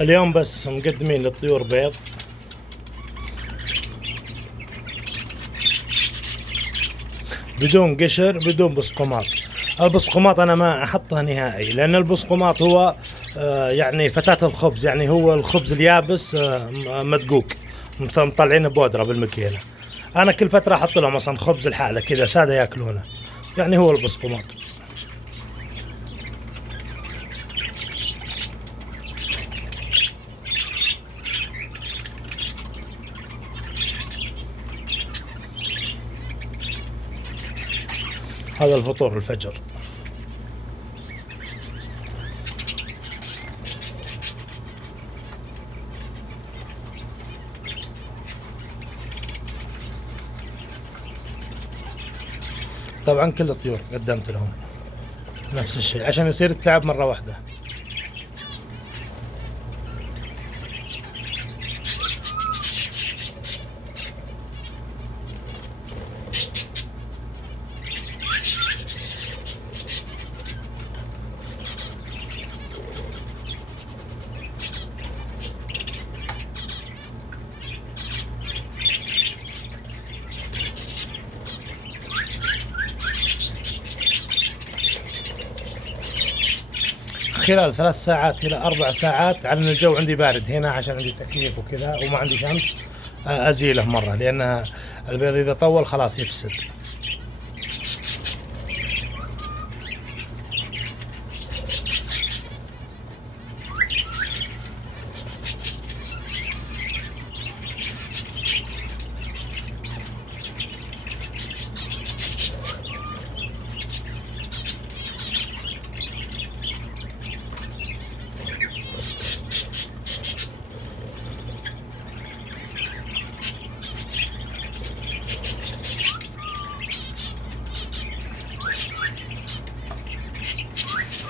اليوم بس مقدمين للطيور بيض، بدون قشر بدون بسقومات. البسقومات انا ما احطها نهائي، لان البسقومات هو يعني فتاة الخبز، يعني هو الخبز اليابس مدقوق مطلعين بودرة بالمكيلة. انا كل فترة احط لهم مثلا خبز الحالة كذا سادة ياكلونه، يعني هو البسقومات. هذا الفطور الفجر. طبعا كل الطيور قدمت لهم نفس الشيء عشان يصير التعب مرة واحدة. خلال 3 ساعات إلى 4 ساعات، على إن الجو عندي بارد هنا عشان عندي تكييف وكذا وما عندي شمس، أزيله مرة، لأن البيض إذا طول خلاص يفسد.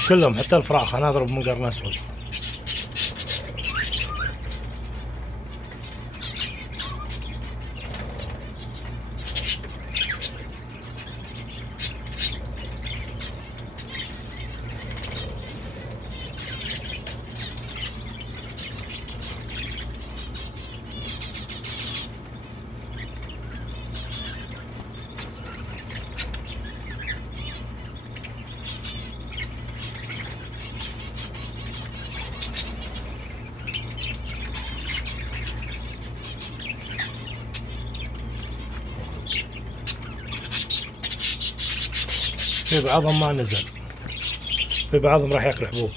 كلهم حتى الفراخ أنا أضرب من قرن أسود. في بعضهم ما نزل، في بعضهم راح ياكل حبوب.